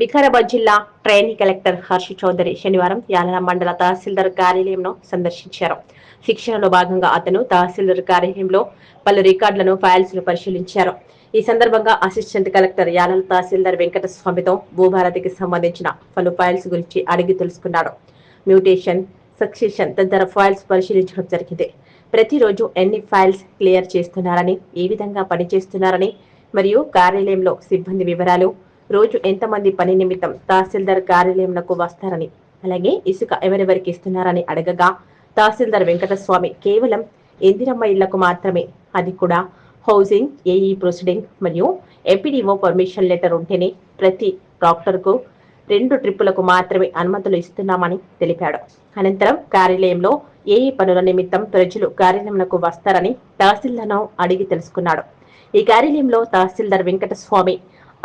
వికారాబాద్ జిల్లా training collector Harsha Chowdary శనివారం యాలల మండల తహసీల్దార్ కార్యాలయంను సందర్శించారు. శిక్షణలో భాగంగా అతను తహసీల్దార్ కార్యాలయంలో పలు రికార్డులను ఫైల్స్ను పరిశీలించారు. ఈ సందర్భంగా అసిస్టెంట్ కలెక్టర్ యాలల తహసీల్దార్ వెంకటస్వామితో భూభారతికి సంబంధించిన పలు ఫైల్స్ గురించి అడిగి తెలుసుకున్నాడు. మ్యూటేషన్ సక్సెషన్ తదితర ఫైల్స్ పరిశీలించడం జరిగింది. ప్రతిరోజు ఎన్ని ఫైల్స్ క్లియర్ చేస్తున్నారని ఏ విధంగా పనిచేస్తున్నారని మరియు కార్యాలయంలో సిబ్బంది వివరాలు రోజు ఎంతమంది పని నిమిత్తం తహసీల్దార్ కార్యాలయంకు వస్తారని అలాగే ఇసుక ఎవరెవరికి ఇస్తున్నారని అడగగా తహసీల్దార్ వెంకటస్వామి కేవలం ఇందిరమ్మ ఇళ్ళకు మాత్రమే. అది కూడా హౌసింగ్ ఏఈ ప్రొసీడింగ్ మరియు ఎంపీడీఓ పర్మిషన్ లెటర్ ఉంటేనే ప్రతి డాక్టర్కు రెండు ట్రిప్పులకు మాత్రమే అనుమతులు ఇస్తున్నామని తెలిపాడు. అనంతరం కార్యాలయంలో ఏఈ ఏ పనుల నిమిత్తం ప్రజలు కార్యాలయంకు వస్తారని తహసీల్దార్ను అడిగి తెలుసుకున్నాడు. ఈ కార్యాలయంలో తహసీల్దార్ Venkataswamy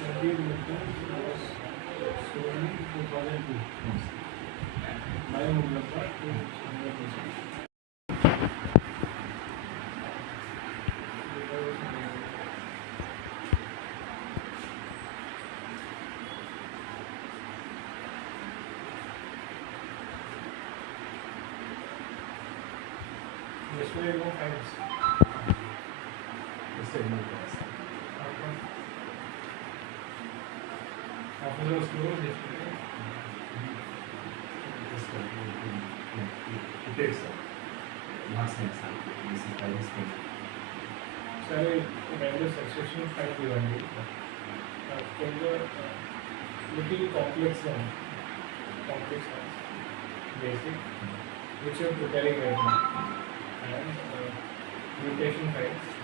Yes, we will go first. Yes, we will go first. which are preparing right now and mutation files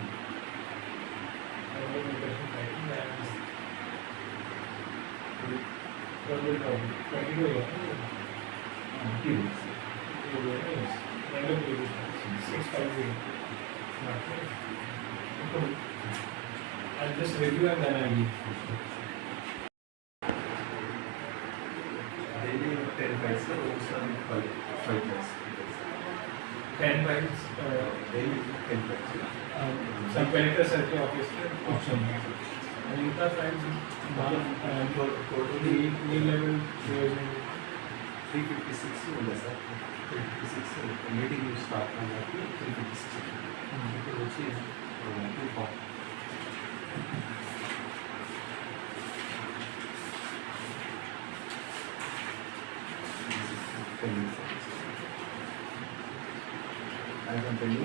uh, um, some circle office option. And inter files, one, level three fifty six होगा sir. Three fifty six meeting start करना है three fifty six two form I can tell you.